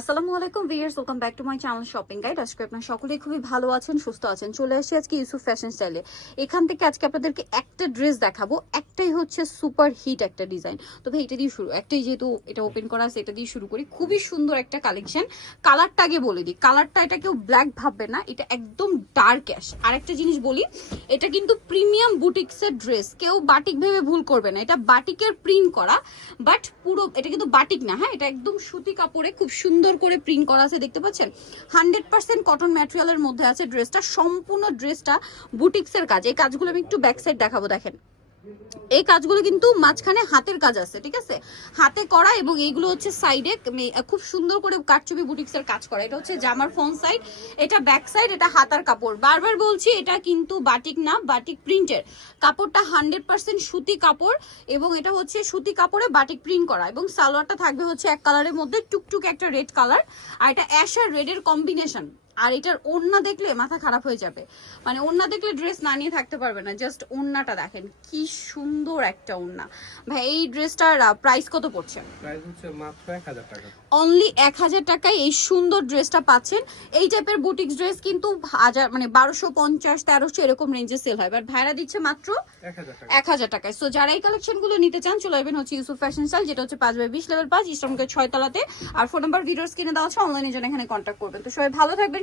আসসালামু আলাইকুম viewers welcome back to my channel shopping guide. আজকে আপনার সকলেই খুবই ভালো আছেন, সুস্থ আছেন, চলে আসি আজকে ইউসুফ ফ্যাশন স্টাইলে। এখান থেকে আজকে আপনাদেরকে একটা ড্রেস দেখাবো একটাই হচ্ছে সুপার হিট একটা ডিজাইন। তো ভাই এটা দিয়ে শুরু, একটাই যেহেতু এটা ওপেন করা আছে, এটা দিয়ে শুরু করি। খুবই সুন্দর একটা কালেকশন কালারটা আগে বলে দিই। কালারটা এটা কেউ ব্ল্যাক ভাববে না, এটা একদম ডার্ক অ্যাশ আর একটা জিনিস বলি, এটা কিন্তু প্রিমিয়াম বুটিক্সের ড্রেস কেউ বাটিক ভেবে ভুল করবে না, এটা বাটিকের প্রিন্ট করা বাট পুরো, এটা কিন্তু বাটিক না হ্যাঁ? এটা একদম সুতি কাপড়ে খুব সুন্দর করে প্রিন্ট করা আছে, দেখতে পাচ্ছেন? হান্ড্রেড পার্সেন্ট কটন ম্যাটেরিয়ালের মধ্যে আছে ড্রেসটা সম্পূর্ণ ড্রেসটা বুটিক্সের কাজ। এই কাজগুলো আমি একটু ব্যাক সাইড দেখাবো, দেখেন। এই কাজগুলো কিন্তু মাঝখানে হাতের কাজ আছে, ঠিক আছে? হাতে করা এবং এইগুলো হচ্ছে সাইডে খুব সুন্দর করে কাটচুপি বুটিক্সের কাজ করা। এটা হচ্ছে জামার ফ্রন্ট সাইড এটা ব্যাক সাইড এটা হাতার কাপড়। বারবার বলছি, এটা কিন্তু বাটিক না বাটিক প্রিন্টের কাপড়টা হান্ড্রেড পার্সেন্ট সুতি কাপড় এবং এটা হচ্ছে সুতি কাপড়ে বাটিক প্রিন্ট করা এবং সালোয়ারটা থাকবে হচ্ছে এক কালারের মধ্যে টুকটুক একটা রেড কালার আর এটা অ্যাশ আর রেডের কম্বিনেশন আর এটার ওড়না দেখলে মাথা খারাপ হয়ে যাবে। মানে ওড়না দেখলে ড্রেস না নিয়ে থাকতে পারবে না জাস্ট ওড়নাটা দেখেন কি সুন্দর একটা ওড়না। ভাই এই ড্রেসটার প্রাইস কত পড়ছে? প্রাইস হচ্ছে মাত্র এক হাজার টাকা। অনলি এক হাজার টাকায় এই সুন্দর ড্রেসটা পাচ্ছেন। এই টাইপের বুটিক্স ড্রেস কিন্তু হাজার মানে বারোশো পঞ্চাশ তেরোশো এরকম রেঞ্জে সেল হয়। বাট ভাইরা দিচ্ছে মাত্র এক হাজার টাকা। টাকায়। সো যারা এই কালেকশনগুলো নিতে চান চলে আসবেন হচ্ছে ইউসুফ ফ্যাশন স্টাইল যেটা হচ্ছে পাঁচ বাই বিশ লেভেল পাঁচ ইস্টমকের ছয় তলাতে। আর ফোন নাম্বার ভিডিওস কিনে দেওয়া আছে অনলাইনে জন্য এখানে কন্ট্যাক্ট করবেন। তো সবাই ভালো থাকবেন